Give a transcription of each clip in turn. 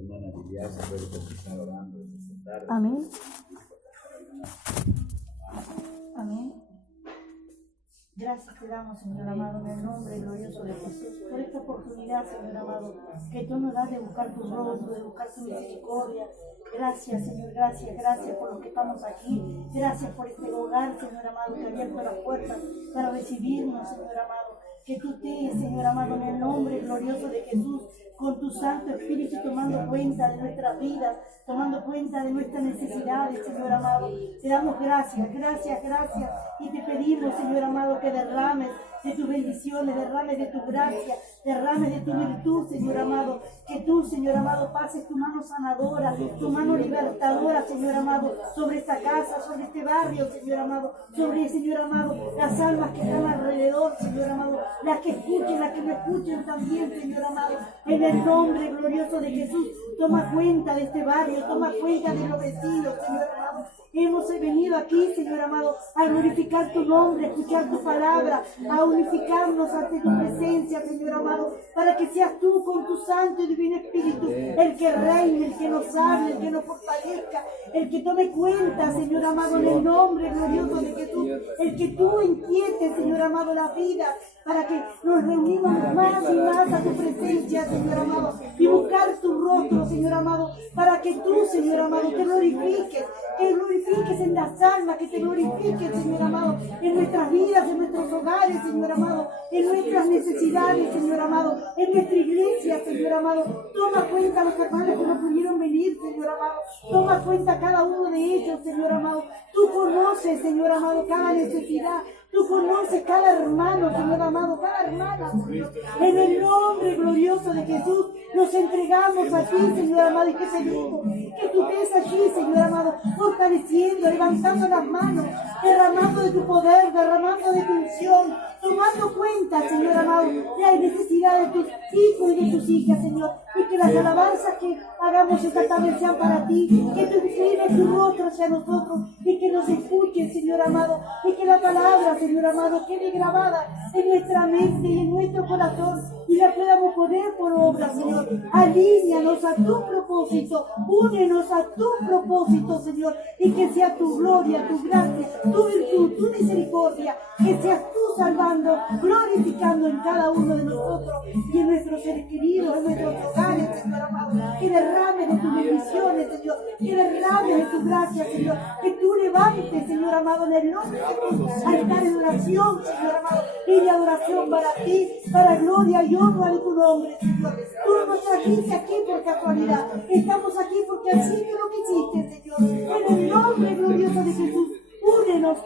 hermana Liliana se puede continuar orando esta tarde. Amén. Amén. Gracias te damos, Señor amado, en el nombre glorioso de Jesús, por esta oportunidad, Señor amado, que tú nos das de buscar tu rostro, de buscar tu misericordia. Gracias, Señor, gracias por los que estamos aquí. Gracias por este hogar, Señor amado, que ha abierto las puertas para recibirnos, Señor amado. Que tú estés, Señor amado, en el nombre glorioso de Jesús, con tu Santo Espíritu, tomando cuenta de nuestras vidas, tomando cuenta de nuestras necesidades, Señor amado. Te damos gracias, y te pedimos, Señor amado, que derrames de tus bendiciones, derrames de tu gracia, derrames de tu virtud, Señor amado. Que tú, Señor amado, pases tu mano sanadora, tu mano libertadora, Señor amado, sobre esta casa, sobre este barrio, Señor amado, sobre, Señor amado, las almas que están alrededor, Señor amado, las que escuchen, las que me escuchen también, Señor amado, en el nombre glorioso de Jesús. Toma cuenta de este barrio, toma cuenta de los vecinos, Señor amado. Hemos venido aquí, Señor amado, a glorificar tu nombre, a escuchar tu palabra, a unificarnos ante tu presencia, Señor amado, para que seas tú con tu Santo y Divino Espíritu el que reine, el que nos hable, el que nos fortalezca, el que tome cuenta, Señor amado, en el nombre glorioso de Jesús, el que tú inquietes, Señor amado, la vida, para que nos reunimos más y más a tu presencia, Señor amado, y buscar tu rostro, Señor amado, para que tú, Señor amado, te glorifiques, en las almas, que te glorifiques, Señor amado, en nuestras vidas, en nuestros hogares, Señor amado, en nuestras necesidades, Señor amado, en nuestra iglesia, Señor amado. Toma cuenta a los hermanos que no pudieron venir, Señor amado. Toma cuenta a cada uno de ellos, Señor amado. Tú conoces, Señor amado, cada necesidad. Tú conoces cada hermano, Señor amado, cada hermana, Señor. En el nombre glorioso de Jesús, nos entregamos a ti, Señor amado, y que pedimos que tú estés allí, Señor amado, fortaleciendo, levantando las manos, derramando de tu poder, derramando de tu unción, tomando cuenta, Señor amado, de la necesidad de tus hijos y de tus hijas, Señor. Y que las alabanzas que hagamos esta tarde sean para ti, que tú inclines tu rostro hacia nosotros y que nos escuches, Señor amado, y que la palabra, Señor amado, quede grabada en nuestra mente y en nuestro corazón y la podamos poner por obra, Señor. Alíñanos a tu propósito, únenos a tu propósito, Señor, y que sea tu gloria, tu gracia, tu virtud, tu misericordia, que seas tú salvando, glorificando en cada uno de nosotros y en nuestros seres queridos, en nuestros hogares, Señor amado. Que derrame de tus bendiciones, Señor, que derrame de tu gracia, Señor, que tú levantes, Señor amado, en el nombre de Jesús, a estar en oración, Señor amado, y de adoración para ti, para gloria y honra de tu nombre, Señor. Tú no nos trajiste aquí por casualidad, estamos aquí porque así tú lo quisiste, Señor, en el nombre glorioso de Jesús. Únenos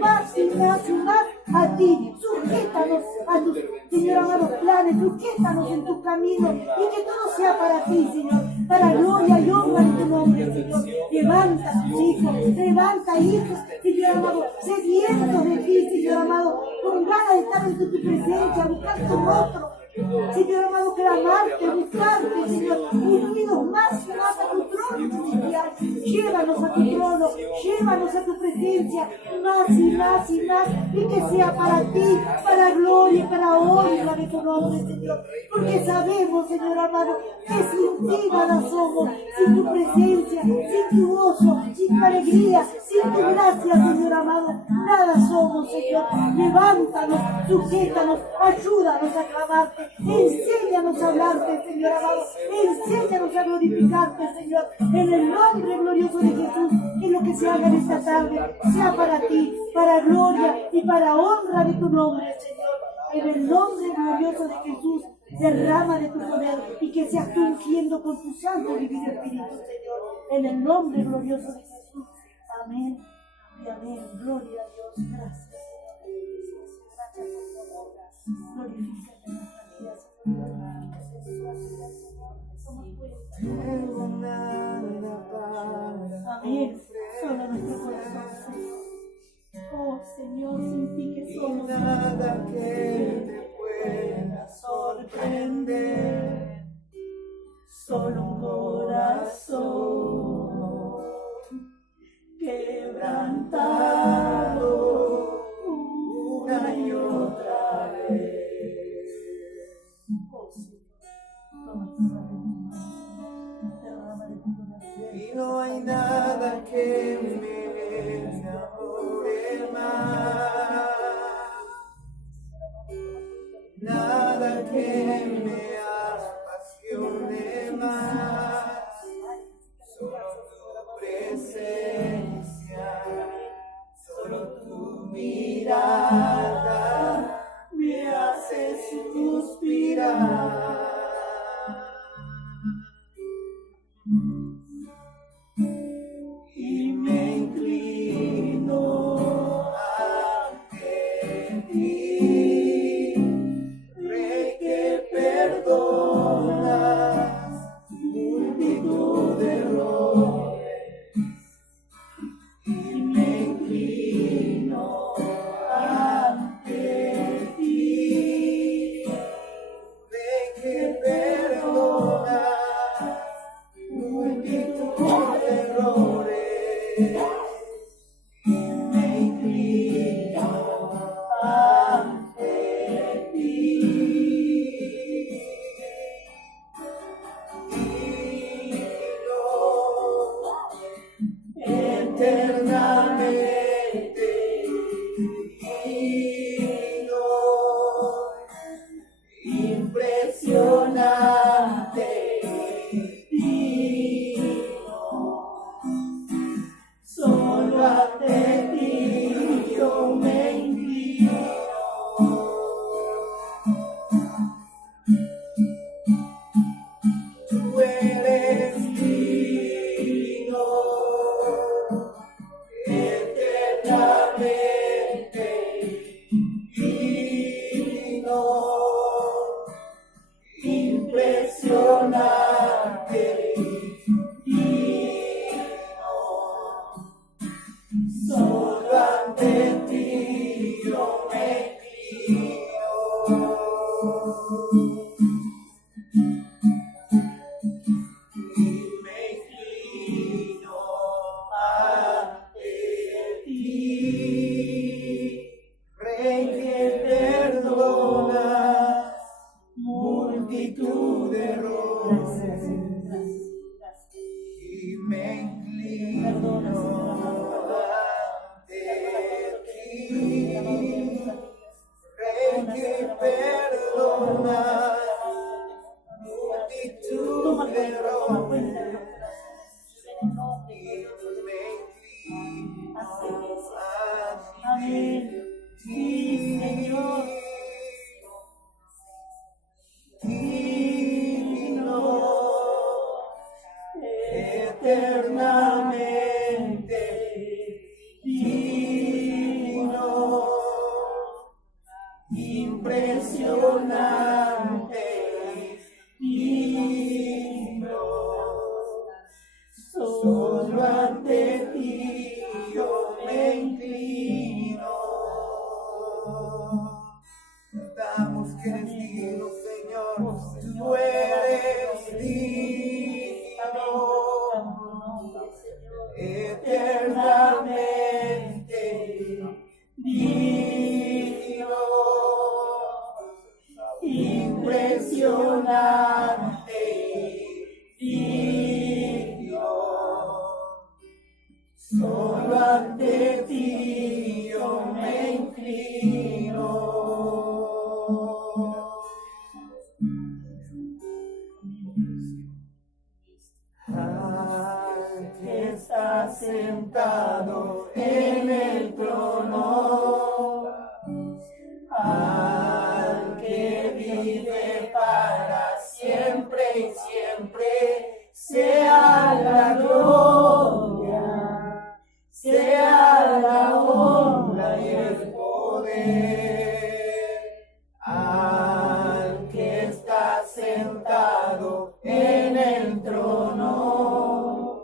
más y más y más a ti. Sujétanos a tus, Señor amado, planes. Sujétanos en tu camino y que todo sea para ti, Señor. Para gloria y honra de tu nombre, Señor. Levanta a tus hijos, levanta hijos, Señor amado, sedientos de ti, Señor amado, con ganas de estar en tu presencia, buscar tu rostro. Señor amado, clamarte, buscarte, Señor, unidos más y más a tu trono celestial. Llévanos a tu trono, llévanos a tu presencia, más y más y más, y que sea para ti, para gloria y para honra de tu nombre, Señor. Porque sabemos, Señor amado, que sin ti nada somos, sin tu presencia, sin tu gozo, sin tu alegría, sin tu gracia, Señor amado, nada somos, Señor. Levántanos, sujétanos, ayúdanos a clamarte. Enséñanos a hablarte, Señor amado. Enséñanos a glorificarte, Señor. En el nombre glorioso de Jesús, que lo que se haga en esta tarde sea para ti, para gloria y para honra de tu nombre, Señor. En el nombre glorioso de Jesús, derrama de tu poder y que seas tú ungiendo con tu santo y divino Espíritu, Señor. En el nombre glorioso de Jesús. Amén y amén. Gloria a Dios. Gracias, Señor. Gracias por tu obra. Glorifícate en nuestra vida, Señor. Amén. Solo nuestro corazón. Oh Señor, sin ti que somos nada que te pueda sorprender. Solo un corazón quebrantado una y otra vez. Oh Señor, toma tu mano. y no hay nada que me enamore más, nada que me apasione más, solo tu presencia, solo tu mirada me hace suspirar. Y me inclino ante ti, Rey que perdonas multitud de errores. Y me inclino ante ti, Rey que perdonas multitud de errores. Y me inclino ante ti. Eternamente digno, impresionante, digno, solo ante ti yo me inclino. Tú eres digno, eternamente digno, impresionante, digno, solo ante ti yo me inclino. Y me inclino ante ti, Rey que perdonas multitud de errores. Y me inclino ante ti, Rey que perdonas multitud de errores. Y me inclino ante ti, Señor. Digno, eternamente digno, impresionante, digno, solo ante ti yo me inclino. Damos que eres digno, Señor, tú eres digno, eternamente digno, impresionante, digno, solo ante ti yo me inclino. Al que está sentado en el trono, al que vive para siempre y siempre, sea la gloria, sea la honra y el poder. Al que está sentado en el trono,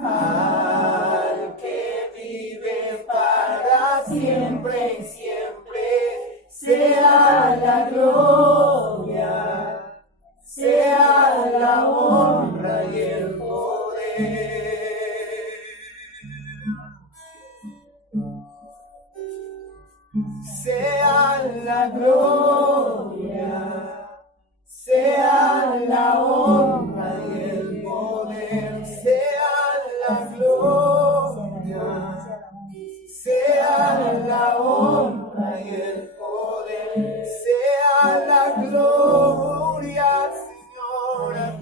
al que vive para siempre y siempre, sea la gloria, sea la honra y el poder.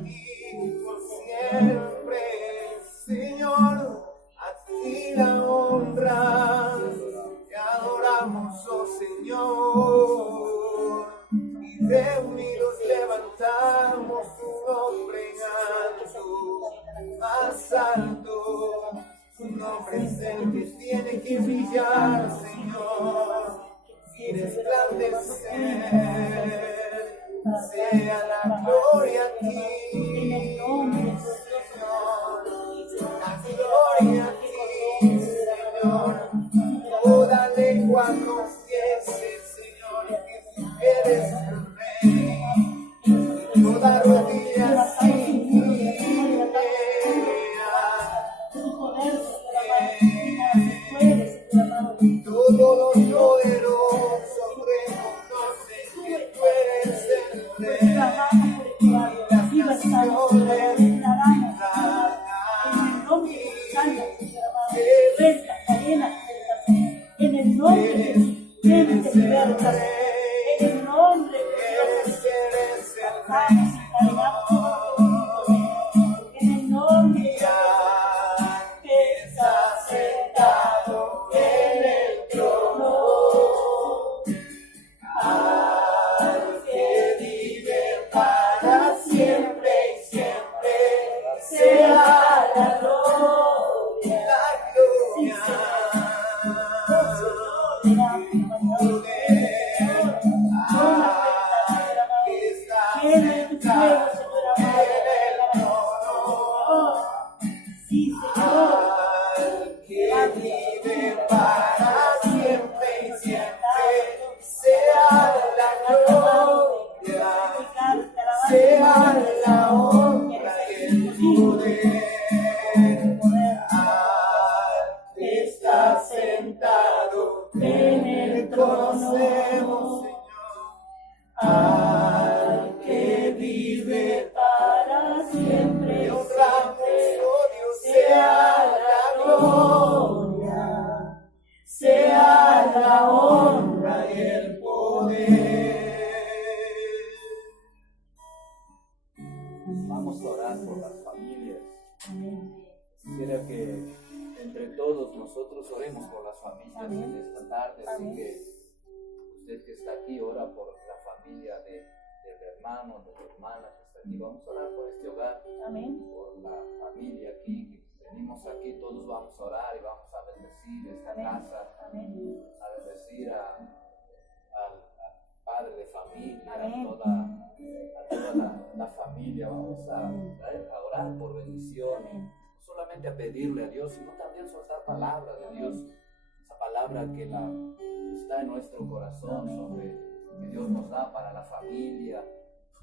ti por siempre, Señor, a ti la honra, te adoramos, oh Señor, y reunidos levantamos tu nombre en alto, más alto, tu nombre es el que tiene que brillar, Señor, y resplandecer, sea la gloria a ti, Señor, la gloria a ti, Señor, toda lengua confiese, Señor, que tú eres el Rey, toda rodilla se inclina, todos los poderosos reconocen que tú eres el Rey, y las naciones en el nombre de Jesús, en el nombre de Jesús, en el nombre de que está sentado en el trono, al que vive para siempre y siempre, sea la gloria, al que vive para siempre y siempre, sea la gloria, sea la honra y el poder, al que está sentado en el conocemos, Señor, al que vive para siempre y honramos, oh Dios, sea la gloria, sea la honra y el poder. Vamos a orar por las familias. Quisiera que entre todos nosotros oremos por las familias en esta tarde. Así que usted que está aquí, ora por la familia del hermano, de la hermana que está aquí. Vamos a orar por este hogar, por la familia aquí. Venimos aquí, todos vamos a orar y vamos a bendecir esta casa, a bendecir al padre de familia, a toda la familia. Vamos a orar por bendición, no solamente a pedirle a Dios, sino también soltar palabra de Dios, esa palabra que está en nuestro corazón sobre que Dios nos da para la familia,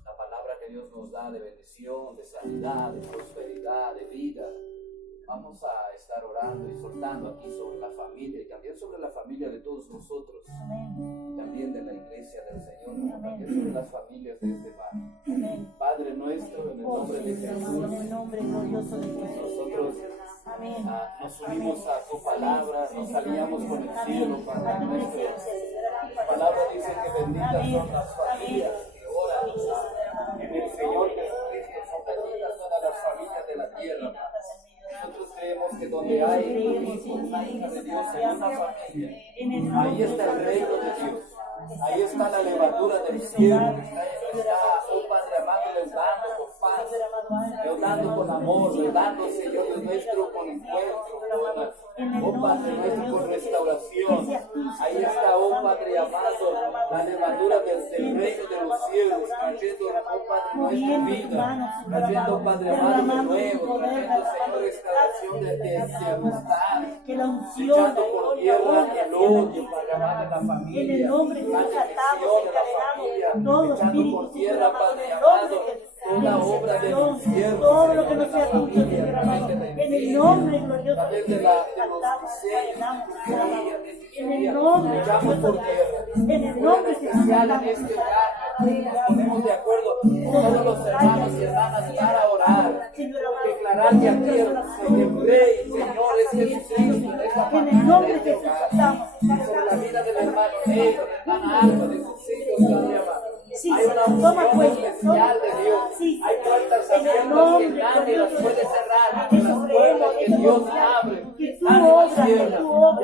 la palabra que Dios nos da de bendición, de sanidad, de prosperidad, de vida. Vamos a estar orando y soltando aquí sobre la familia y también sobre la familia de todos nosotros, también de la iglesia del Señor, como también sobre las familias de este barrio. Padre nuestro, en el nombre de Jesús, en el nombre glorioso de Jesús. nosotros nos unimos a tu palabra, nos aliamos con el cielo, Padre nuestro. La palabra dice que benditas son las familias que oran en el Señor Jesucristo, son benditas todas las familias de la tierra. Nosotros creemos que donde hay un hijo, una hija de Dios en una familia, ahí está el reino de Dios, ahí está la levadura del cielo, está, oh Padre amado, leudando con paz, leudando con amor, leudando, Señor, de nuestro con encuentro, oh Padre nuestro, con restauración. Ahí está, oh Padre amado, la levadura del reino de los cielos, trayendo, oh Padre nuestro, vida, trayendo, Padre amado, de nuevo, trayendo, Señor, restauración de amistad, echando por tierra el odio, Padre amado, de la familia, en el nombre de Dios atamos, encadenamos todo echando por espíritu tierra, Padre en el nombre amado, de toda obra del infierno, todo lo que no sea tuyo, Señor amado, en el nombre glorioso de de Dios los atamos, diseños, encadenamos, en el nombre echamos por tierra. en el nombre de Especial en este hogar, nos ponemos de acuerdo todos los hermanos y hermanas para orar, declarar que aquí el Rey, Señor, es Jesucristo en esta en el familia, nombre en de este Jesús hogar, atamos, sobre la vida del hermano negro, de la hermana Alba, de sus hijos, Padre amado. sí, Hay una unción especial de Dios. Hay puertas abiertas que nadie las puede cerrar. Las puertas que Dios abre, nadie las cierra.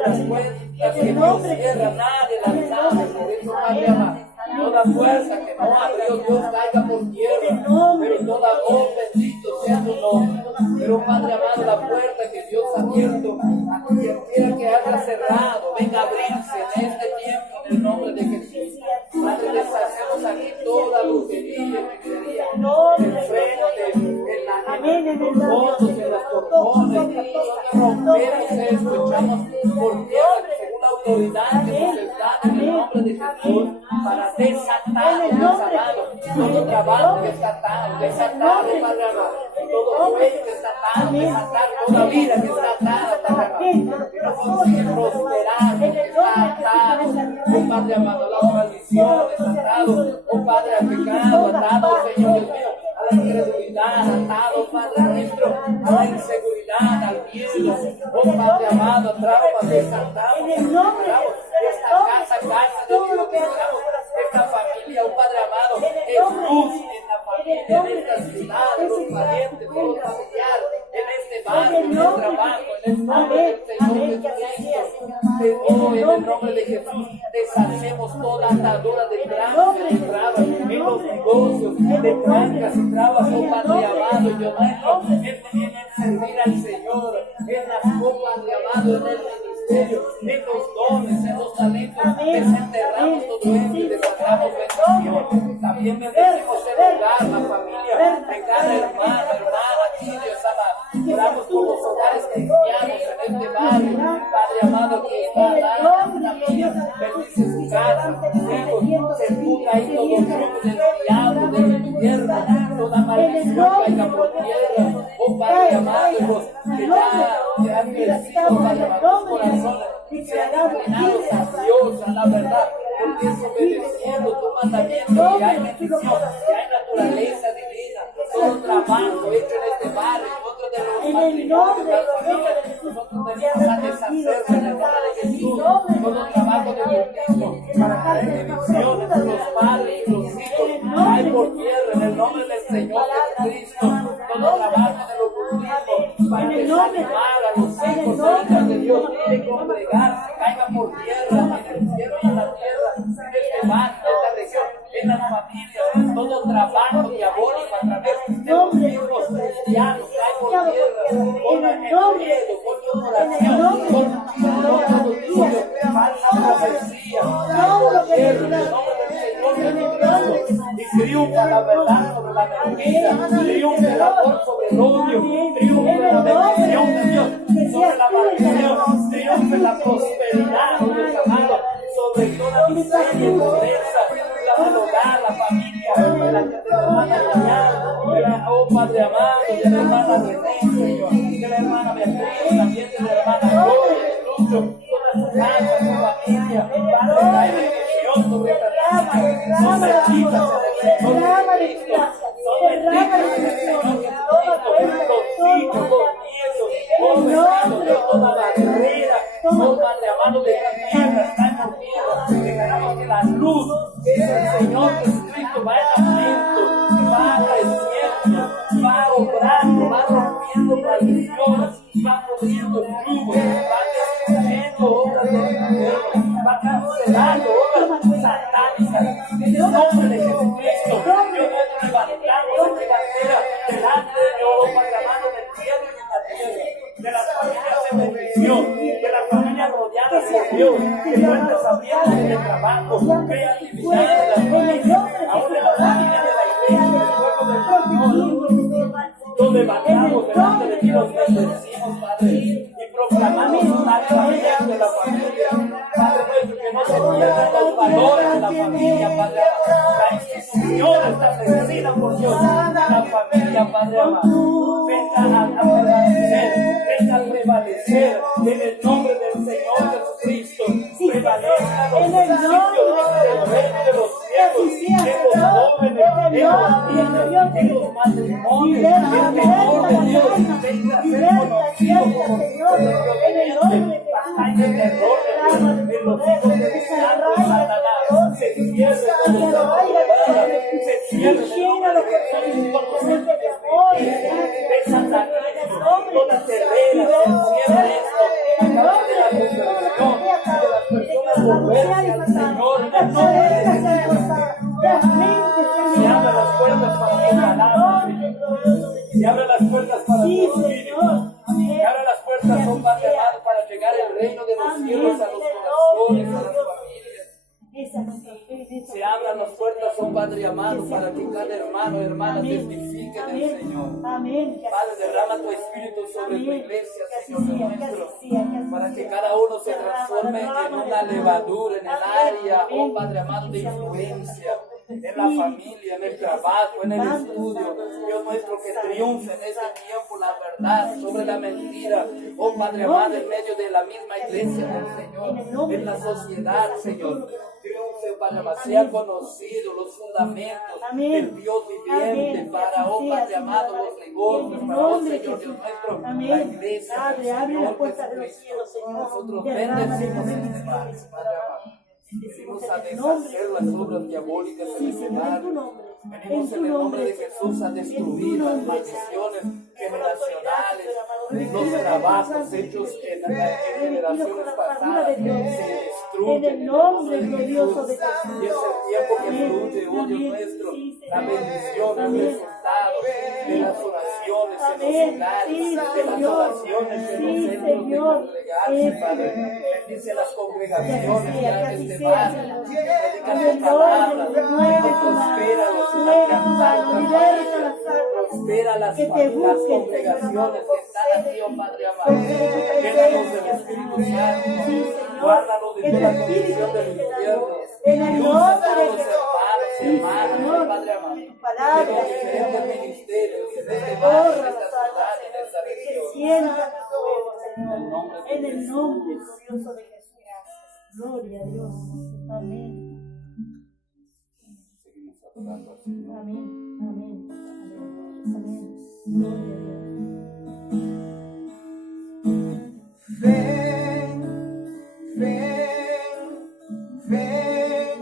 Las puertas que Dios cierra, nadie las abre. Por eso, Padre amado, toda fuerza que no abrió Dios caiga por tierra. Pero toda voz, bendito sea tu nombre. Pero Padre amado, la puerta que Dios ha abierto, a quien quiera que haya cerrado, venga a abrirse en este tiempo en el nombre de Jesús. Padre, deshacemos aquí toda brujería, hechicería, en el frente, en los votos, en las torcones, rompemos esto, echamos por tierra según la autoridad que nos está en el nombre de Jesús, para desatar, todo trabajo que está atado, desatar, Padre amado, todo sueño que está atado, desatar, toda vida que está atada, Padre amado, que no consigue prosperar, que está atado, oh Padre amado, la maldición desatado, oh Padre, al pecado atado, Señor Dios mío, a la incredulidad atado, Padre nuestro, a la inseguridad, al miedo, oh Padre amado, traumas desatados, esta casa, Dios mío, que estamos, esta familia, oh Padre amado, es luz en la familia, en esta ciudad, en los parientes, en los familiares, en este barrio, en el trabajo, en el nombre del Señor Jesucristo. Oh, en el nombre de Jesús, deshacemos toda atadura de trancas y trabas en los negocios, de trancas y trabas, oh Padre amado, yo en el servir al Señor, en las copas de amado, en el ministerio, en los dones, en los talentos, desenterramos todo esto y desatamos bendición. También bendecimos el hogar, la familia, de cada hermano, hermana, aquí Dios amado. Oramos por los hogares cristianos en este barrio, Padre amado, que está dando la familia, bendice su casa, sus hijos, se pudra ahí todo el yugo del diablo, del infierno, toda maldición caiga por tierra, oh Padre amado, los que ya han crecido, Padre amado, sus corazones sean inclinados a Dios, a la verdad, porque es obedeciendo tu mandamiento, que hay bendición, que hay naturaleza divina, todo trabajo hecho en este barrio, nosotros de los matrimonios, de las familias, nosotros venimos a deshacerse en el nombre de Jesús, todo trabajo de bautismo, para traer bendiciones a los padres y los hijos, cae por tierra en el nombre del Señor Jesucristo, todo trabajo de los bautismos, para desanimar a los hijos e hijas de Dios, de congregarse, caiga por tierra, en el cielo y en la tierra, en este barrio, en esta región, en las familias, todo trabajo diabólico a través de los mismos cristianos, cae por tierra, con el miedo, con oración, con todo tuyo, falsa profecía, cae por tierra, en el nombre del Señor Jesucristo, y triunfa la verdad sobre la mentira, triunfa el amor sobre el odio, triunfa la bendición de Dios sobre la maldición, triunfa la prosperidad, Dios amado, sobre toda miseria y pobreza, del hogar, la familia, de la hermana Liliana, oh Padre amado, de la hermana René, Señor, de la hermana Beatriz, también de la hermana Gloria, de Lucho, toda su casa, su familia, Padre, trae bendición sobre esta tierra, son benditas en el Señor Jesucristo, son benditas en el Señor Jesucristo, los hijos, los nietos, oh Señor, de toda barrera, oh Padre amado, de la tierra, está por tierra, declaramos que la luz que es el Señor Jesucristo va en aumento, va creciendo, va obrando, va rompiendo maldiciones, va poniendo yugos, va destruyendo obras del infierno, va cancelando obras satánicas. En el nombre de Jesucristo, yo nos levantamos esta bandera delante de Dios, Padre amado, del cielo y de la tierra, de las familias de bendición, de las familias rodeadas por Dios, de puertas abiertas en el trabajo, creatividad de las familias, aún de la familia de la iglesia, del pueblo del Señor. Nos levantamos delante de ti, los bendecimos, Padre, y proclamamos una familia de la familia, Padre nuestro, que no se pierdan los valores de la familia, Padre amado. La institución establecida por Dios, la familia, Padre amado, venga a prevalecer en el nombre del Señor Jesucristo, prevalezca los principios del reino de los cielos, en los jóvenes, en los niños, en los matrimonios, el temor de Dios venga a ser conocido como hijo de Dios obediente, batalla de terror de Dios, en los hijos de Satanás, se pierde todo esa satanismo, toda terrena, siempre esto, a causa de la conversión de las personas volverse al Señor en el nombre de Jesús. Se abran las puertas para tu palabra, se abran las puertas para tu espíritu, se abran las puertas, oh Padre amado, para llegar el reino de los cielos a los corazones, a las familias. Se abran las puertas, oh Padre amado, para que cada hermano, hermana testifique del Señor. Padre, derrama tu espíritu sobre tu iglesia, Señor nuestro, para que cada uno se transforme en una levadura en el área, oh Padre amado, de influencia, en la familia, en el trabajo, en el estudio. Dios nuestro, que triunfe en este tiempo la verdad sobre la mentira, oh Padre amado, en medio de la misma iglesia del Señor, en la sociedad, Señor. Triunfe, Padre amado, sean conocidos los fundamentos del Dios viviente para, oh Padre amado, los negocios, para, oh Señor Dios nuestro, la iglesia, Señor Jesucristo. Nosotros bendecimos este Padre amado. Venimos a deshacer las obras diabólicas en el lugar. Venimos en el nombre de Jesús a destruir las maldiciones generacionales, los trabajos hechos en generaciones pasadas se destruyen en el nombre de Jesús. Y es el tiempo que fluye, oh Dios nuestro, la bendición, el resultado de las oraciones en los hogares, de las oraciones en los centros de congregarse, Padre. Bendice las congregaciones que antes de barrio, que predican tu palabra, que prospera los prospera las congregaciones que están aquí, oh Padre amado. Llénanos del Espíritu Santo, guárdanos de toda condición del infierno. Usa a todos los hermanos, Padre amado, de los diferentes ministerios, en este barrio, en esta ciudad, en esta región. En el nombre glorioso de Jesús. Gloria a Dios. Amén. Seguimos adorando al Señor. Amén. Amén. Amén. Gloria a Dios. Ven, ven, ven,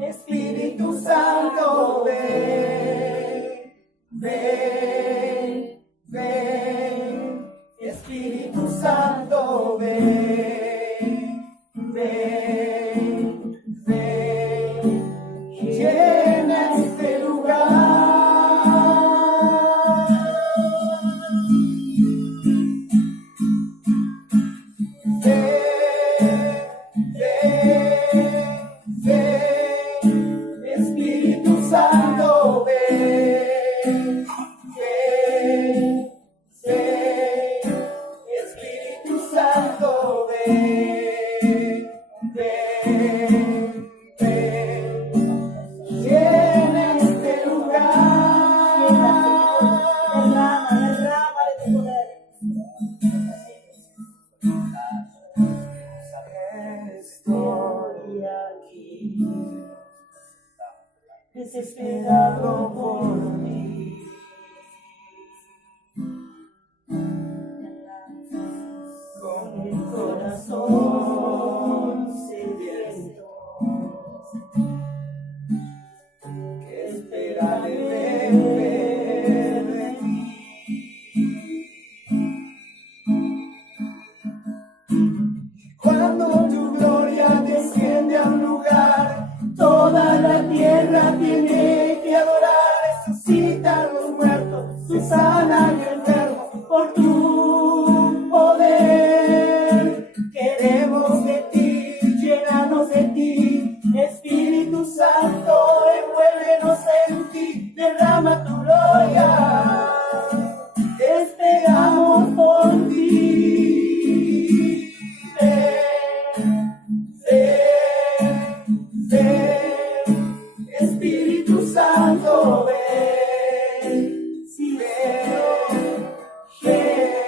Espíritu Santo, ven, ven, ven, Espíritu Santo, ven, ven, ven, llena este lugar. Espíritu Santo, ven, ven, ven, Espíritu Santo, ven, ven, ven, llena este lugar. Derrama de tu poder. Estoy aquí, desesperado por ti. Con el corazón sediento, que esperaré ver de ti. Cuando tu gloria desciende a un lugar, toda la tierra tiene que adorar. Resucita a los muertos, tú sana al enfermo por tu poder. Queremos de ti, llénanos de ti, Espíritu Santo, envuélvenos en ti, derrama tu gloria, te esperamos por ti. Ven, Espíritu Santo, ven, sí, ven, ven.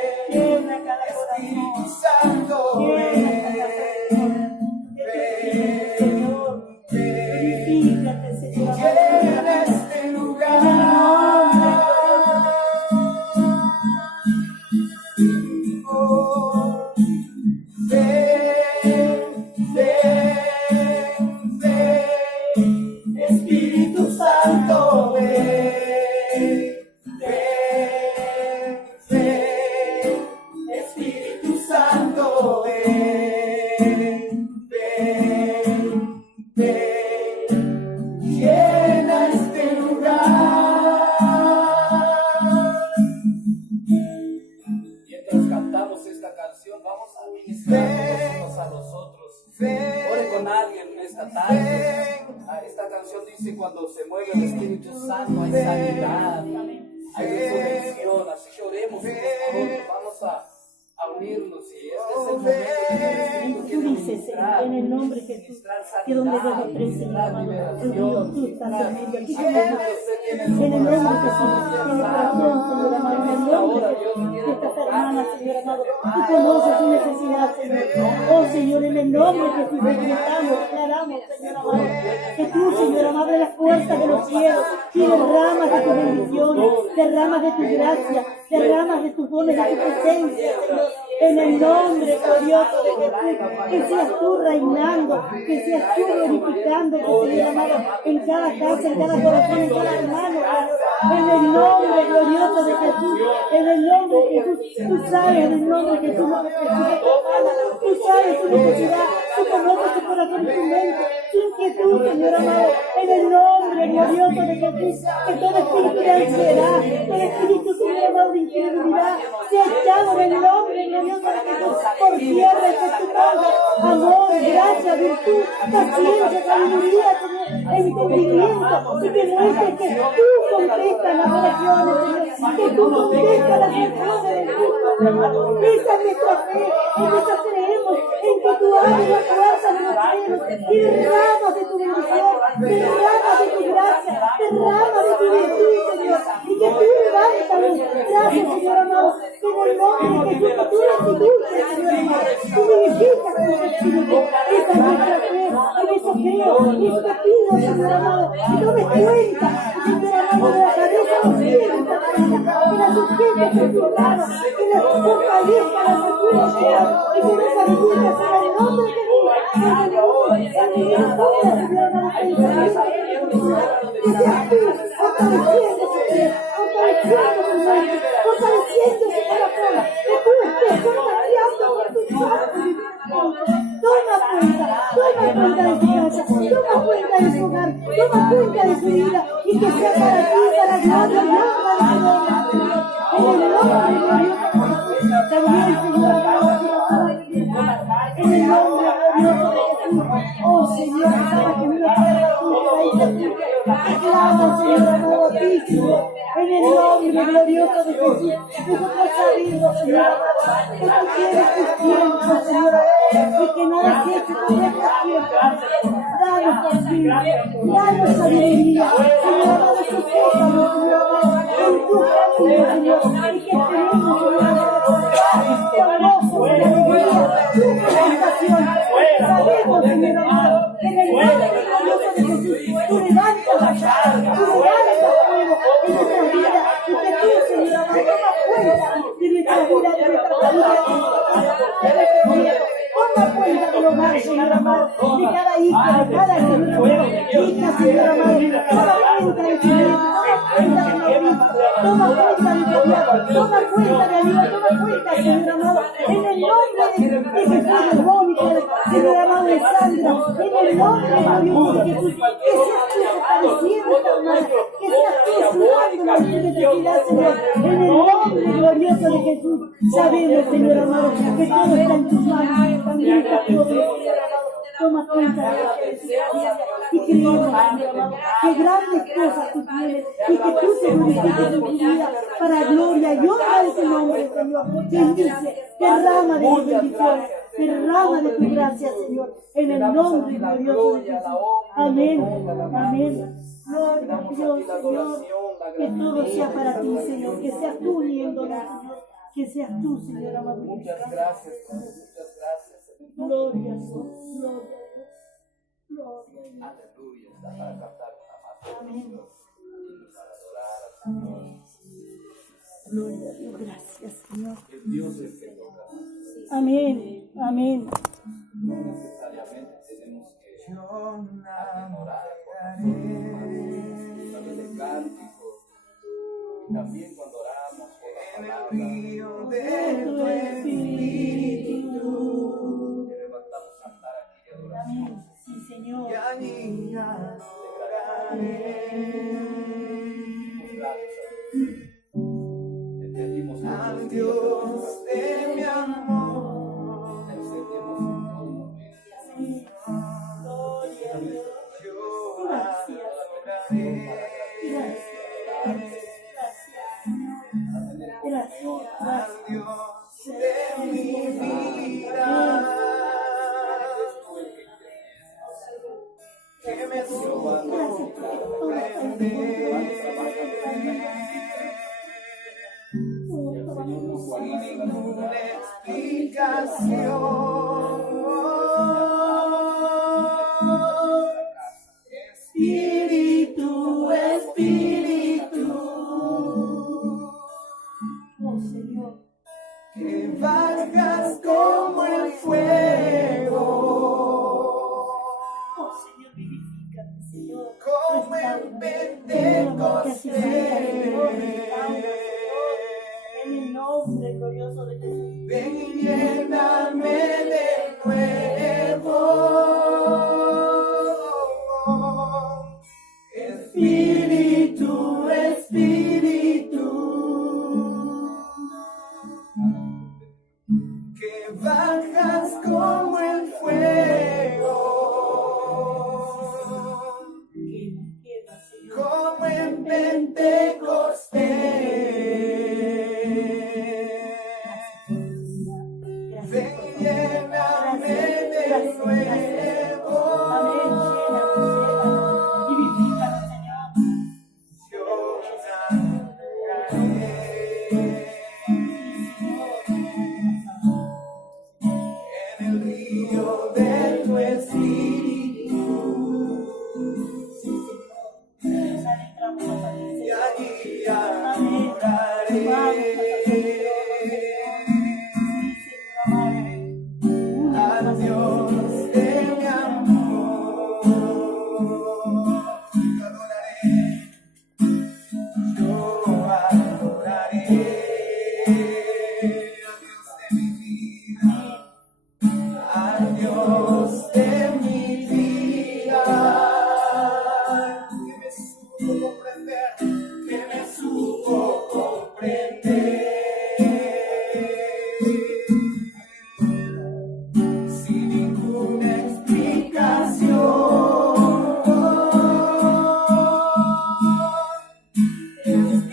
tarde. Esta canción dice: cuando se mueve el Espíritu Santo hay sanidad, hay resurrección. Así que oremos unos por otros. Vamos a unirnos, y este es el momento que el Espíritu quiere ministrar, en el nombre de Jesús, que donde Dios lo preste, mi hermano, el Dios, tú estás también aquí con nosotros. En el nombre de Jesús, en el corazón, Señor amado, en el nombre de estas hermanas, Señor amado, tú conoces su necesidad, Señor. Oh Señor, en el nombre de Jesús, decretamos, declaramos, Señor amado, que tú, Señor amado, de las puertas de los cielos, y derramas de tus bendiciones, derramas de tu gracia, derramas de tus dones, de tu presencia, Señor. En el nombre glorioso de Jesús, que seas tú reinando, que seas tú glorificando, Señor amado, en cada casa, en cada corazón, en cada hermano, Señor. En el nombre glorioso de Jesús, en el nombre de Jesús, tú sabes, en el nombre de Jesús, lo que necesita tu hermana, tú sabes su necesidad, tú conoces su corazón y su mente, su inquietud, Señor amado, en el nombre glorioso de Jesús, que todo espíritu de ansiedad, todo espíritu, Señor amado, de incredulidad, sea echado en el nombre glorioso de Jesús por tierra espiritual, amor, gracia, virtud, paciencia, sabiduría, Señor, entendimiento, y que muestre que tú contestas las oraciones, Señor, que tú contestas las oraciones del Cristo, Señor. Esa es nuestra fe, en esa creemos, en que tú abres la fuerza de los cielos y derramas de tu bendición, derramas de tu gracia, derramas de tu virtud, Señor, y que tú levantas, gracias, Señor amado, que en el nombre de Jesús, que tú restituyes, Señor amado, tú vivificas con tu Espíritu. Esa es nuestra fe, en eso creo, y eso te pido, Señor amado, que tomes cuenta, Señor amado, de la cabeza a los pies, que la sujetes en tu mano, que la fortalezca, la sacude, Señor, y que nos ayude, Señor, en el nombre de Jesús, en mi vida, Señor amado, que seas tú fortaleciendo su fe, fortaleciendo su mente, fortaleciendo su corazón, que tú estés contagiando con tu santo. Toma cuenta de su casa, toma cuenta de su hogar, toma cuenta de su vida, y que sea para ti, para gloria y honra de tu nombre, en el nombre glorioso de Jesús. También, Señor amado, en el nombre glorioso de Jesús. Oh Señor, sabes que una tierra tuya y se tuya, clama, Señor amado, a ti, Señor, en el nombre glorioso de Jesús. Nosotros sabemos, Señor amado, que tú tienes tus tiempos, Señor, y que nada se hecho con nuestros tiempos. Danos auxilio, danos sabiduría, Señor amado, sujétanos, Señor amado, en tu camino, Señor, y que tenemos, Señor amado, gozo, alegría, tu presentación. Sabemos, Señor amado, que en el nombre glorioso de Jesús, tú levantas la llave, tú levantas fuego en nuestra vida, y que tú, Señor amado, tomas cuenta de nuestra vida, de nuestra familia, toma cuenta del hogar, Señor amado, de cada hijo, de cada hija, Señor amado, toma cuenta de su vida, toma cuenta de Mauricio, toma cuenta de Fabián, toma cuenta de Aníbal, toma cuenta, Señor amado, en el nombre de Jesús, de Mónica, Señor amado, de Sandra, en el nombre glorioso de Jesús, que seas tú fortaleciendo esta hermana, que seas tú ayudándonos en su necesidad, Señor, en el nombre glorioso de Jesús. Sabemos, Señor amado, que todo está en tus manos, también está todo, Señor amado. Toma cuenta de la necesidad y creemos, Señor amado, que grandes cosas tú tienes y que tú te glorifiques en tu vida para gloria y honra de tu nombre, Señor. Bendice, derrama de tus bendiciones, derrama de tu gracia, Señor, en el nombre glorioso de Jesús. Amén, amén. Gloria a Dios, Señor, que todo sea para ti, Señor, que seas tú uniéndonos, Señor, que seas tú, Señor amado. Muchas gracias, muchas gracias. Gloria a Dios, gloria a Dios, gloria a Dios. Aleluya, está para cantar una más. Amén. Y para adorar al Señor. Amén. Gloria a Dios, gracias, Señor. El Dios es que toca. Amén, amén. No necesariamente tenemos que orar por nosotros, también de cánticos, y también cuando oramos por la palabra. Tu Espíritu. Que levantamos a cantar aquí de adoración. Amén, sí, Señor. Entendimos Al Dios de mi amor, encendemos en todo momento. Gloria a Dios. al Dios de mi vida, que me supo comprender. Sin ninguna explicación, Espíritu, Espíritu, Oh Señor, que bajas como el fuego, oh Señor, vivifícame, Señor. como en Pentecostés. En el nombre glorioso de Jesús. Ven y lléname de nuevo, Espíritu, Espíritu, que bajas como el fuego, Quema, Señor. como en Pentecostés. Ven y lléname de nuevo. Amén, llénanos. Vivifícanos, Señor. Yo navegaré en el río de tu espíritu, Nos adentramos a ti, y allí Amén. adoraré al Dios de mi amor. Yo adoraré al Dios de mi vida, que me supo comprender, que me supo comprender. Sin ninguna explicación,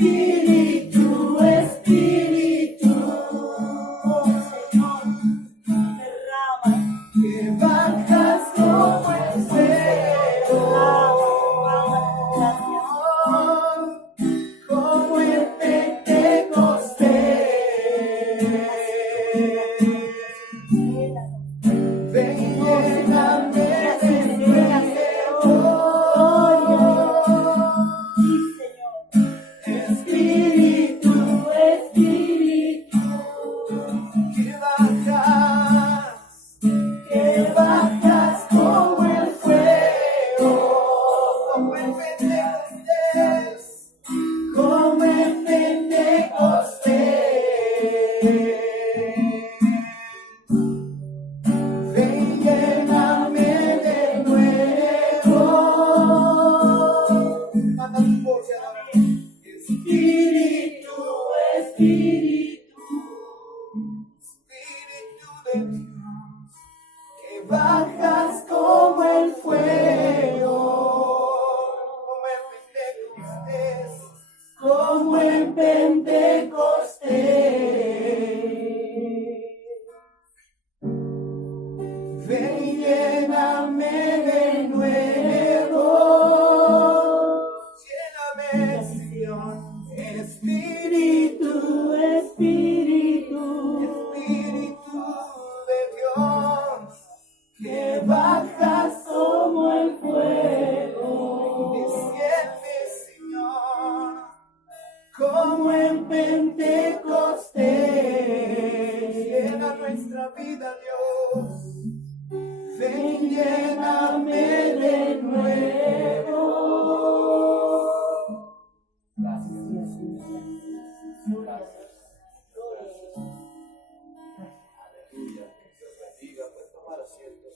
Espíritu, Espíritu, oh Señor, derrama, que bajas como el fuego, como en Pentecostés. Ven y lléname de nuevo, sí, Señor, Espíritu, Espíritu, que bajas como el fuego, como en Pentecostés, como en Pentecostés. Ven y lléname de nuevo. Manda tu voz y adora. Espíritu, Espíritu, Espíritu de Dios, que bajas como el fuego, como en Pentecostés, como en Pentecostés. Ven y lléname de nuevo, lléname, Señor, Espíritu, Espíritu, Espíritu de Dios, que bajas como el fuego, desciende, Señor, como en Pentecostés, llena nuestra vida, Dios. Ven, lléname de nuevo. Gracias, Jesús. Gracias. Aleluya. Que Dios bendiga. Pues tomar asiento.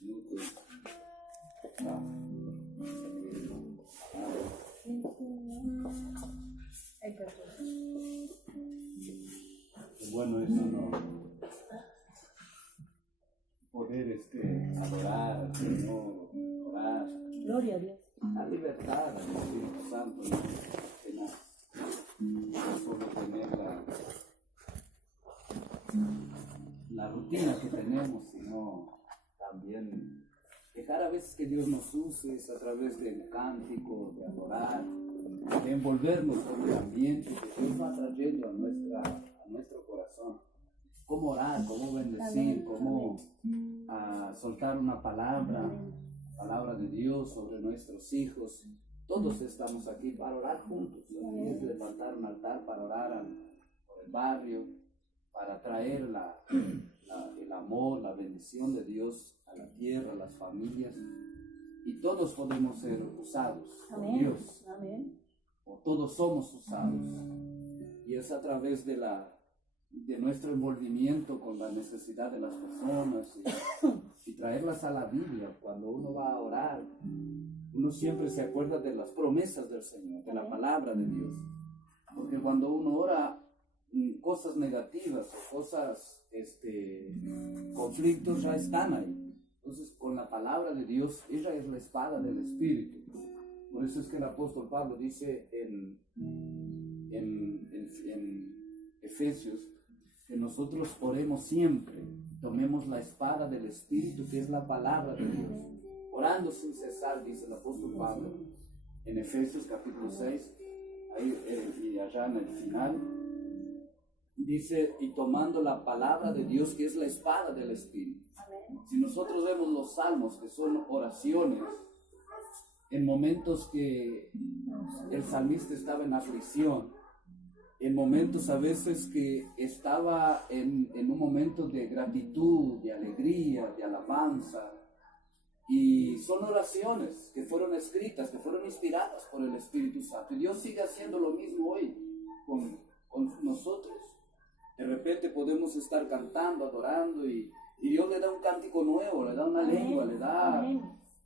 Minutos. Bueno, eso no. Poder adorar al Señor, orar. Gloria a Dios. La libertad del Espíritu Santo que nace. rutina que tenemos, sino también dejar a veces que Dios nos use a través del cántico, de adorar, de envolvernos con el ambiente que Dios va trayendo a nuestro corazón. Cómo orar, cómo bendecir, cómo soltar una palabra de Dios sobre nuestros hijos. Todos estamos aquí para orar juntos. Es levantar un altar para orar por el barrio, para traer el amor, la bendición de Dios a la tierra, a las familias. Y todos podemos ser usados por Dios. Amén. O todos somos usados. Y es a través de nuestro envolvimiento con la necesidad de las personas y traerlas a la Biblia. Cuando uno va a orar, uno siempre se acuerda de las promesas del Señor, de la palabra de Dios. Porque cuando uno ora cosas negativas o cosas, conflictos ya están ahí. Entonces, con la palabra de Dios, ella es la espada del Espíritu. Por eso es que el apóstol Pablo dice en Efesios que nosotros oremos siempre, tomemos la espada del Espíritu, que es la palabra de Dios, orando sin cesar, dice el apóstol Pablo en Efesios capítulo 6, ahí y allá en el final, dice, y tomando la palabra de Dios, que es la espada del Espíritu. Si nosotros vemos los salmos, que son oraciones, en momentos que el salmista estaba en aflicción, en momentos a veces que estaba en un momento de gratitud, de alegría, de alabanza, y son oraciones que fueron escritas, que fueron inspiradas por el Espíritu Santo, y Dios sigue haciendo lo mismo hoy con nosotros. De repente podemos estar cantando, adorando, y Dios le da un cántico nuevo, le da una lengua, le da...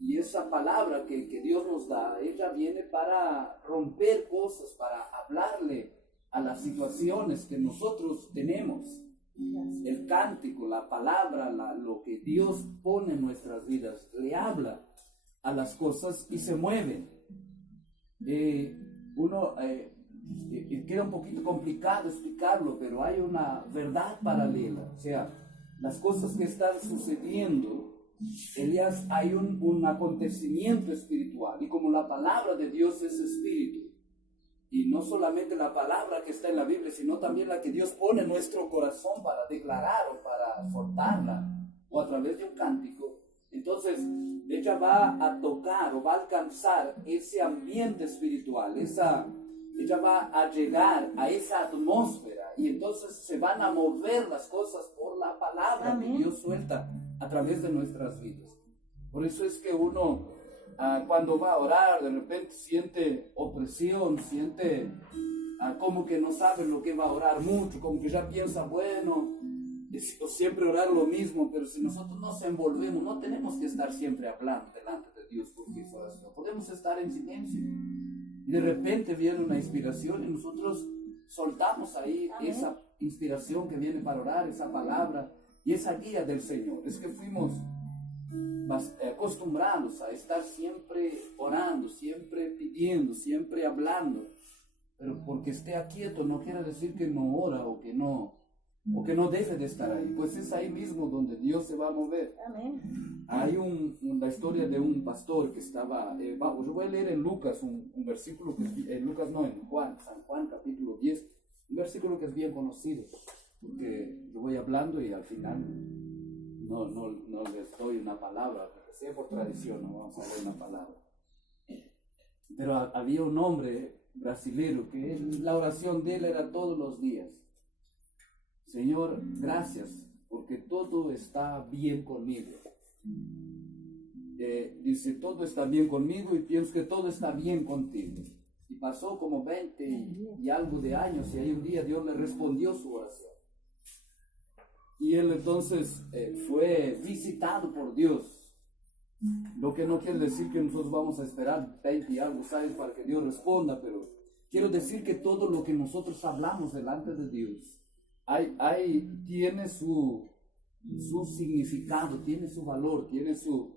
Y esa palabra que Dios nos da, ella viene para romper cosas, para hablarle a las situaciones que nosotros tenemos. El cántico, la palabra, lo que Dios pone en nuestras vidas, le habla a las cosas y se mueve. Queda un poquito complicado explicarlo, pero hay una verdad paralela. O sea, las cosas que están sucediendo, Elías, hay un acontecimiento espiritual, y como la palabra de Dios es espíritu, y no solamente la palabra que está en la Biblia, sino también la que Dios pone en nuestro corazón para declarar o para soltarla, o a través de un cántico, entonces ella va a tocar o va a alcanzar ese ambiente espiritual, ella va a llegar a esa atmósfera, y entonces se van a mover las cosas por la palabra que Dios suelta a través de nuestras vidas. Por eso es que uno cuando va a orar de repente siente opresión, siente como que no sabe lo que va a orar mucho, como que ya piensa, bueno, siempre orar lo mismo, pero si nosotros nos envolvemos, no tenemos que estar siempre hablando delante de Dios porque es oración, podemos estar en silencio y de repente viene una inspiración y nosotros soltamos ahí esa inspiración que viene para orar, esa palabra y esa guía del Señor. Es que fuimos acostumbrados a estar siempre orando, siempre pidiendo, siempre hablando, pero porque esté quieto no quiere decir que no ora o que no debe de estar ahí, pues es ahí mismo donde Dios se va a mover. Amén. Hay la historia de un pastor que estaba, yo voy a leer en Lucas un versículo que en San Juan capítulo 10, un versículo que es bien conocido, porque yo voy hablando y al final no les doy una palabra, porque sea por tradición, no vamos a dar una palabra. Pero había un hombre brasilero que la oración de él era todos los días: Señor, gracias, porque todo está bien conmigo. Dice, todo está bien conmigo y pienso que todo está bien contigo. Y pasó como 20 y algo de años, y ahí un día Dios le respondió su oración. Y él entonces fue visitado por Dios. Lo que no quiere decir que nosotros vamos a esperar 20 y algo años para que Dios responda, pero quiero decir que todo lo que nosotros hablamos delante de Dios tiene su significado, tiene su valor, tiene su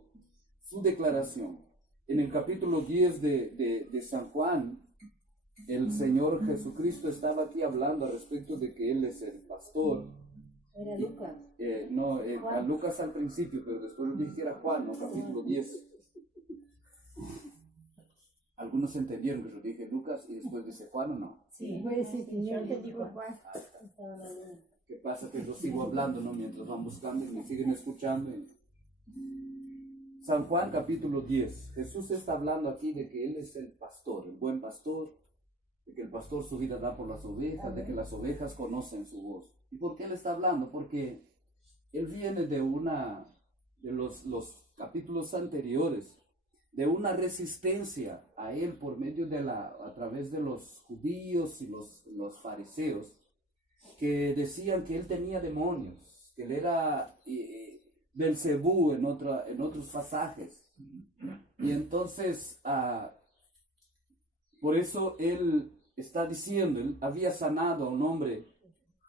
declaración. En el capítulo 10 de San Juan, el Señor Jesucristo estaba aquí hablando al respecto de que Él es el pastor. Era Lucas. No, a Lucas al principio, pero después dije que era Juan, ¿no? Capítulo 10. Algunos entendieron que yo dije Lucas y después dice Juan o no. Sí, puede ser que yo te digo Juan. ¿Qué pasa? Que yo sigo hablando, ¿no? Mientras van buscando y me siguen escuchando. San Juan capítulo 10. Jesús está hablando aquí de que Él es el pastor, el buen pastor, de que el pastor su vida da por las ovejas, de que las ovejas conocen su voz. ¿Y por qué Él está hablando? Porque Él viene de los capítulos anteriores, de una resistencia a Él por medio a través de los judíos y los fariseos, que decían que Él tenía demonios, que Él era Belcebú en otros pasajes. Y entonces, por eso Él está diciendo, Él había sanado a un hombre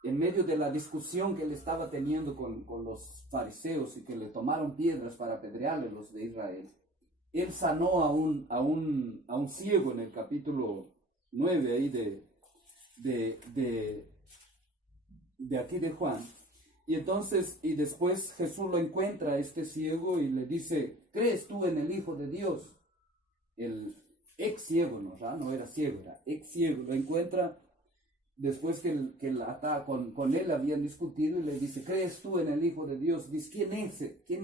en medio de la discusión que Él estaba teniendo con los fariseos y que le tomaron piedras para apedrearle los de Israel. Él sanó a un ciego en el capítulo 9 ahí de aquí de Juan. Y entonces, y después Jesús lo encuentra a este ciego y le dice, ¿crees tú en el Hijo de Dios? El ex ciego, no era ciego, era ex ciego, lo encuentra después que con él habían discutido y le dice, ¿crees tú en el Hijo de Dios? Dice, ¿quién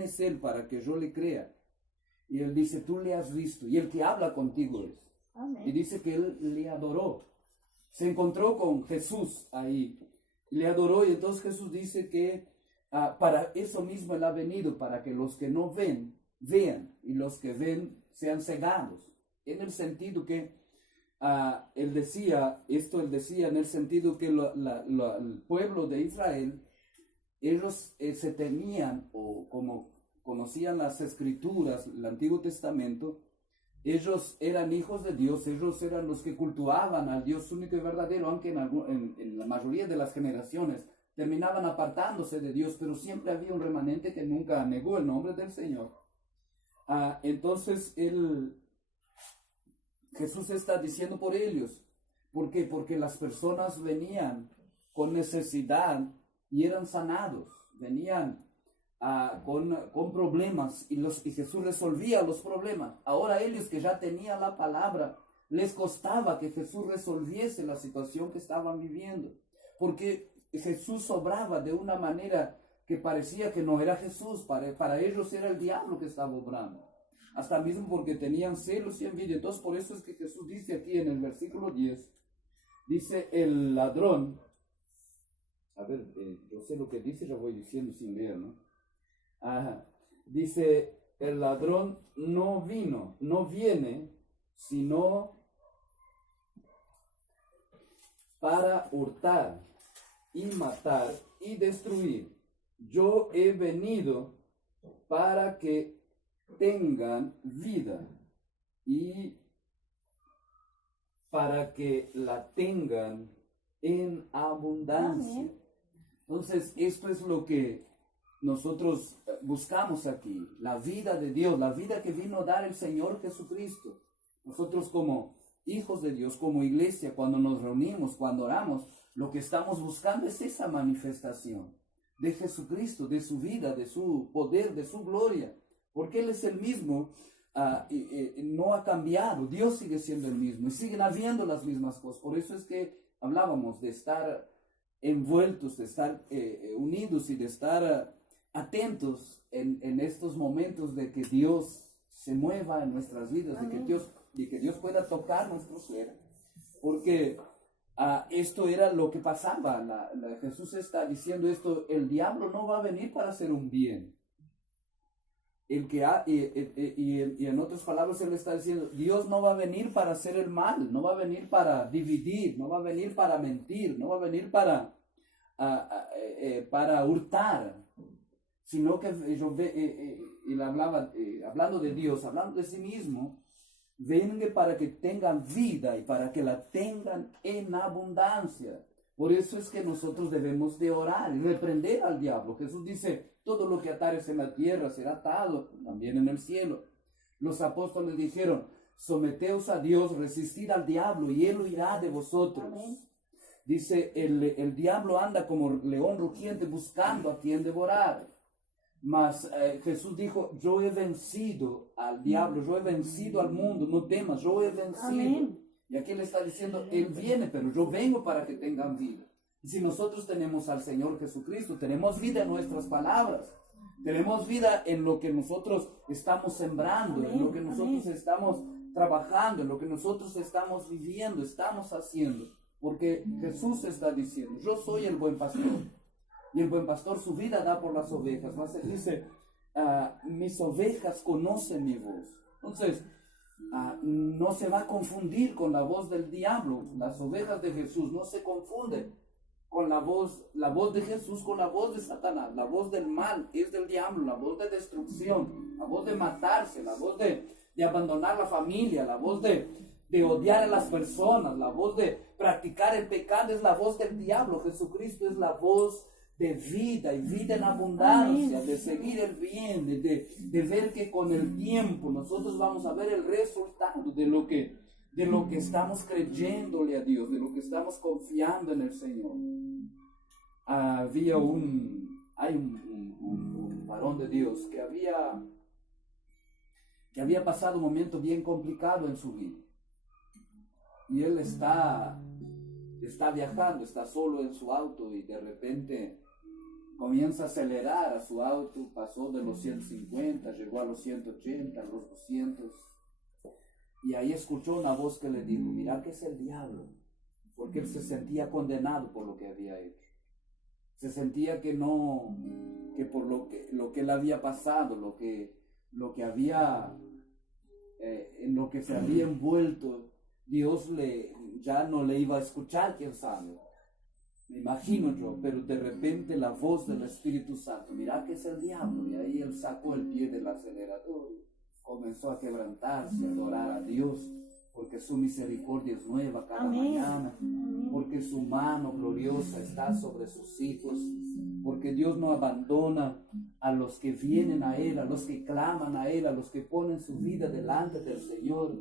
es él para que yo le crea? Y él dice, tú le has visto, y el que habla contigo es. Amén. Y dice que él le adoró. Se encontró con Jesús ahí, le adoró, y entonces Jesús dice que para eso mismo Él ha venido, para que los que no ven, vean, y los que ven sean cegados. En el sentido que Él decía en el sentido que el pueblo de Israel, ellos se tenían, o como conocían las escrituras, el Antiguo Testamento, ellos eran hijos de Dios, ellos eran los que cultuaban al Dios único y verdadero, aunque en la mayoría de las generaciones terminaban apartándose de Dios, pero siempre había un remanente que nunca negó el nombre del Señor. Entonces Jesús está diciendo por ellos. ¿Por qué? Porque las personas venían con necesidad y eran sanados, venían con problemas y Jesús resolvía los problemas. Ahora ellos que ya tenían la palabra, les costaba que Jesús resolviese la situación que estaban viviendo, porque Jesús obraba de una manera que parecía que no era Jesús, para ellos era el diablo que estaba obrando, hasta mismo porque tenían celos y envidia. Entonces por eso es que Jesús dice aquí en el versículo 10, dice el ladrón, yo sé lo que dice, ya voy diciendo sin leer, ¿no? Dice, el ladrón no viene, sino para hurtar y matar y destruir. Yo he venido para que tengan vida y para que la tengan en abundancia. Entonces, esto es lo que nosotros buscamos aquí, la vida de Dios, la vida que vino a dar el Señor Jesucristo. Nosotros como hijos de Dios, como iglesia, cuando nos reunimos, cuando oramos, lo que estamos buscando es esa manifestación de Jesucristo, de su vida, de su poder, de su gloria, porque Él es el mismo, no ha cambiado, Dios sigue siendo el mismo y siguen habiendo las mismas cosas. Por eso es que hablábamos de estar envueltos, de estar unidos y de estar atentos en estos momentos de que Dios se mueva en nuestras vidas, de que Dios pueda tocar nuestro ser, porque esto era lo que pasaba. Jesús está diciendo esto, el diablo no va a venir para hacer un bien, y en otras palabras Él está diciendo, Dios no va a venir para hacer el mal, no va a venir para dividir, no va a venir para mentir, no va a venir para hurtar, sino que él hablaba, hablando de Dios, hablando de sí mismo, venga para que tengan vida y para que la tengan en abundancia. Por eso es que nosotros debemos de orar y reprender al diablo. Jesús dice, todo lo que atares en la tierra será atado también en el cielo. Los apóstoles dijeron, someteos a Dios, resistid al diablo y Él huirá de vosotros. Amén. Dice, el diablo anda como león rugiente buscando a quien devorar. Mas Jesús dijo, yo he vencido al diablo, yo he vencido al mundo, no temas, yo he vencido. Amén. Y aquí le está diciendo, Él viene, pero yo vengo para que tengan vida. Y si nosotros tenemos al Señor Jesucristo, tenemos vida en nuestras palabras, tenemos vida en lo que nosotros estamos sembrando, en lo que nosotros estamos trabajando, en lo que nosotros estamos viviendo, estamos haciendo. Porque Jesús está diciendo, yo soy el buen pastor. Y el buen pastor su vida da por las ovejas. Más él dice, mis ovejas conocen mi voz. Entonces, no se va a confundir con la voz del diablo. Las ovejas de Jesús no se confunden con la voz de Jesús con la voz de Satanás. La voz del mal es del diablo, la voz de destrucción, la voz de matarse, la voz de abandonar la familia, la voz de odiar a las personas, la voz de practicar el pecado es la voz del diablo. Jesucristo es la voz de vida y vida en abundancia, Amén. De seguir el bien, de ver que con el tiempo nosotros vamos a ver el resultado de lo que estamos creyéndole a Dios, de lo que estamos confiando en el Señor. Hay un varón de Dios que había pasado un momento bien complicado en su vida. Y él está viajando, está solo en su auto y de repente comienza a acelerar a su auto, pasó de los 150, llegó a los 180, a los 200. Y ahí escuchó una voz que le dijo, mira que es el diablo, porque él se sentía condenado por lo que había hecho. Se sentía que por lo que él había pasado, lo que había, en lo que se había envuelto, Dios ya no le iba a escuchar, quién sabe. Me imagino yo, pero de repente la voz del Espíritu Santo, mira que es el diablo, y ahí él sacó el pie del acelerador, comenzó a quebrantarse, a adorar a Dios, porque su misericordia es nueva cada mañana, porque su mano gloriosa está sobre sus hijos, porque Dios no abandona a los que vienen a Él, a los que claman a Él, a los que ponen su vida delante del Señor.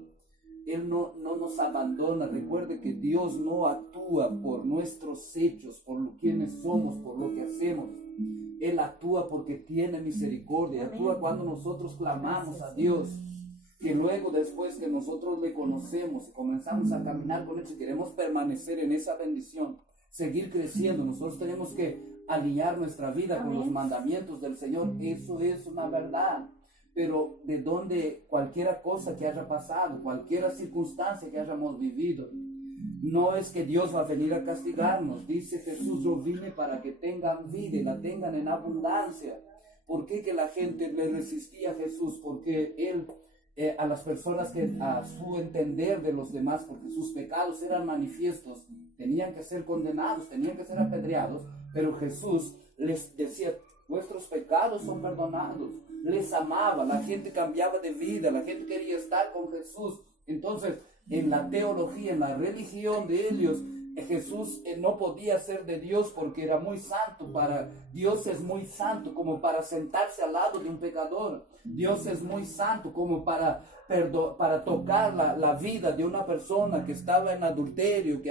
Él no nos abandona. Recuerde que Dios no actúa por nuestros hechos, por quienes somos, por lo que hacemos. Él actúa porque tiene misericordia. Actúa cuando nosotros clamamos a Dios. Que luego, después que nosotros le conocemos y comenzamos a caminar con Él, si queremos permanecer en esa bendición, seguir creciendo, nosotros tenemos que alinear nuestra vida con los mandamientos del Señor. Eso es una verdad. Pero de donde cualquier cosa que haya pasado, cualquier circunstancia que hayamos vivido, no es que Dios va a venir a castigarnos. Dice Jesús, yo vine para que tengan vida y la tengan en abundancia. ¿Por qué que la gente le resistía a Jesús? Porque Él, a las personas que a su entender de los demás, porque sus pecados eran manifiestos, tenían que ser condenados, tenían que ser apedreados, pero Jesús les decía, vuestros pecados son perdonados. Les amaba, la gente cambiaba de vida, la gente quería estar con Jesús. Entonces, en la teología, en la religión de ellos, Jesús no podía ser de Dios porque era muy santo. Dios es muy santo como para sentarse al lado de un pecador. Dios es muy santo como para tocar la vida de una persona que estaba en adulterio,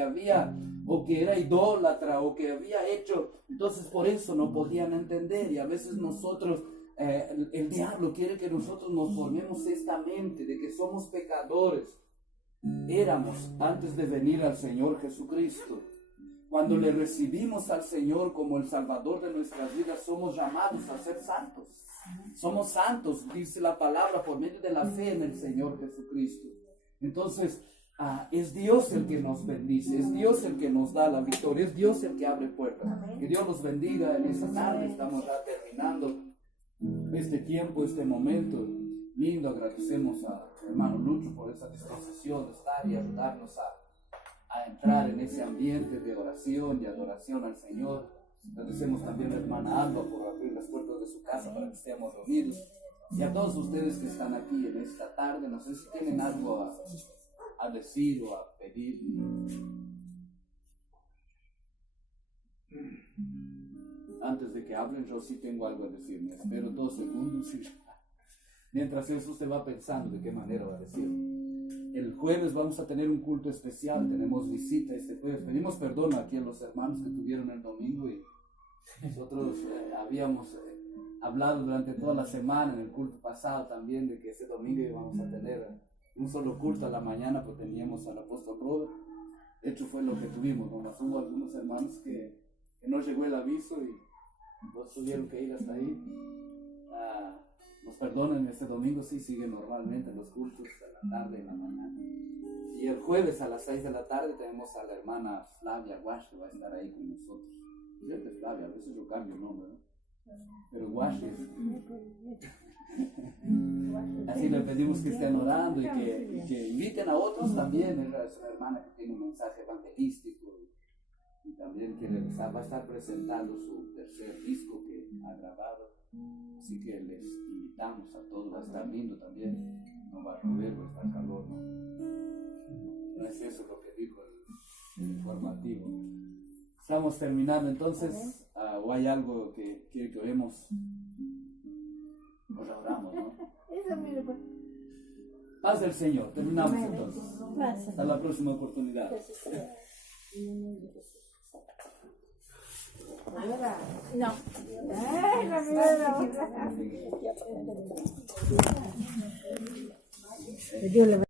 o que era idólatra, o que había hecho. Entonces por eso no podían entender. Y a veces nosotros, el diablo quiere que nosotros nos formemos esta mente de que somos pecadores. Éramos antes de venir al Señor Jesucristo. Cuando le recibimos al Señor como el Salvador de nuestras vidas, somos llamados a ser santos. Somos santos, dice la palabra, por medio de la fe en el Señor Jesucristo. Entonces, es Dios el que nos bendice, es Dios el que nos da la victoria, es Dios el que abre puertas. Que Dios los bendiga en esta tarde. Estamos ya terminando este tiempo, este momento lindo. Agradecemos a hermano Lucho por esa disposición de estar y ayudarnos a entrar en ese ambiente de oración y adoración al Señor. Agradecemos también a la hermana Alba por abrir las puertas de su casa para que estemos reunidos. Y a todos ustedes que están aquí en esta tarde, no sé si tienen algo a decir o a pedir. Antes de que hablen, yo sí tengo algo a decir. Me espero 2 segundos y mientras eso usted va pensando de qué manera va a decirlo. el jueves vamos a tener un culto especial, tenemos visita este jueves. Pedimos perdón aquí a los hermanos que tuvieron el domingo y nosotros habíamos hablado durante toda la semana en el culto pasado también de que ese domingo íbamos a tener un solo culto a la mañana, pues teníamos al apóstol Robert. De hecho fue lo que tuvimos, nomás hubo algunos hermanos que no llegó el aviso y pues tuvieron que ir hasta ahí. Nos perdonen, este domingo sí sigue normalmente los cultos a la tarde y en la mañana. Y el jueves a las 6 de la tarde tenemos a la hermana Flavia Wash que va a estar ahí con nosotros. Fíjate Flavia, a veces yo cambio el nombre, ¿no? Pero Wash es... Así le pedimos que estén orando y que inviten a otros también. Es una hermana que tiene un mensaje evangelístico y también va a estar presentando su tercer disco que ha grabado. Así que les invitamos a todos, va a estar lindo también, no va a llover, va a estar calor, no es eso lo que dijo el informativo. Estamos terminando entonces, o hay algo que quiere que oremos, nos oramos, ¿no? Paz del Señor, terminamos entonces, hasta la próxima oportunidad. No. Dios le